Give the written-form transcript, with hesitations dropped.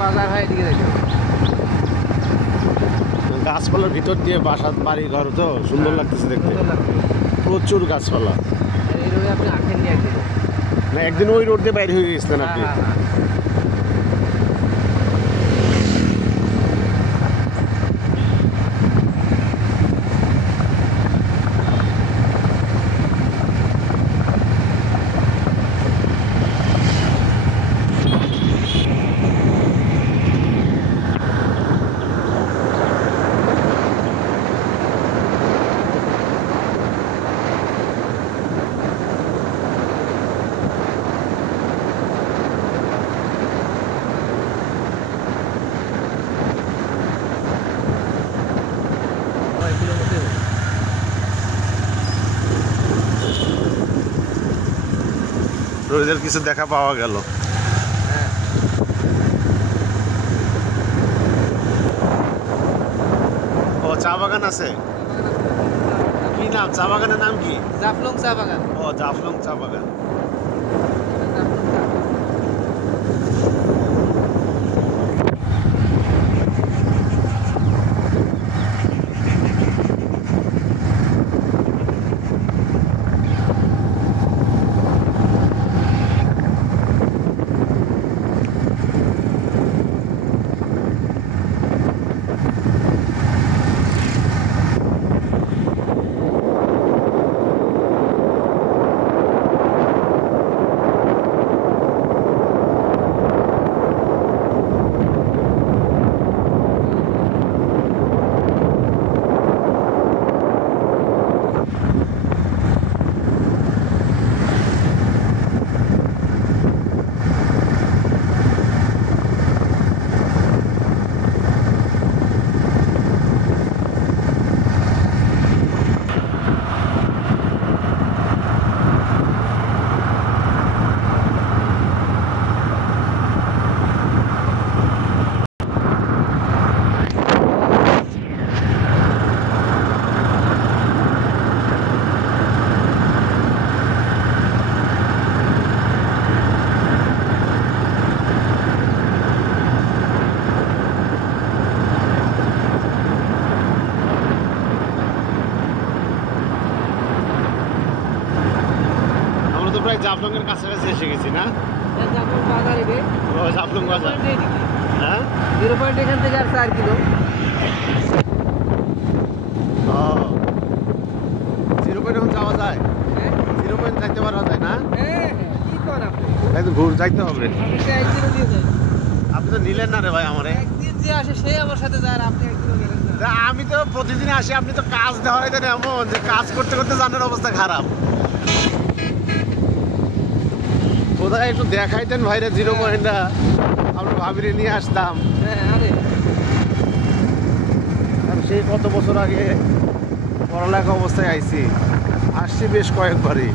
বাজার হয় এদিকে দেখো। গাছপালার ভিতর দিয়ে বাসা বাড়ি ঘর তো সুন্দর লাগতেছে দেখতে, প্রচুর গাছপালা। এই রোডে আপনি আসেননি একদিন? না, একদিন ওই রোড দিয়ে বাইরে হয়ে গেছিলেন আপনি। রোদের কিছু দেখা পাওয়া গেল। ও চা বাগান আছে, কি নাম চা বাগানের নাম কি? জাফলং চা বাগান। ও জাফলং চা বাগান। প্রায় জাফলংয়ের কাছাকাছি এসে গেছি না? জাফলং বাজারে রে। ও জাফলং বাজার। হ্যাঁ, 0 পয়েন্ট এখান থেকে আর 4 কিলো। ও 0 পয়েন্ট এখন যাওয়া যায়? হ্যাঁ 0 পয়েন্ট যাইতে পারা যায় না? হ্যাঁ কি করেন আপনি? তাই তো ঘুর যাইতে হবে। আপনি তো একদিনও দিয়ে যান। আপনি তো নিলেন না রে ভাই আমারে। একদিন যে আসে সেই আমার সাথে যায় আর আপনি একদিনও গেলেন না। আমি তো প্রতিদিন আসি, আপনি তো কাজ দেওয়াই দেন এমন যে কাজ করতে করতে জানার অবস্থা খারাপ। কোথায় একটু দেখাইতেন ভাইরে 0 পয়েন্টটা, আমরা ভাবিরে নিয়ে আসতাম। হ্যাঁ আরে আমি সেই কত বছর আগে পড়ালেখা অবস্থায় আইছি, আসছি বেশ কয়েকবারই।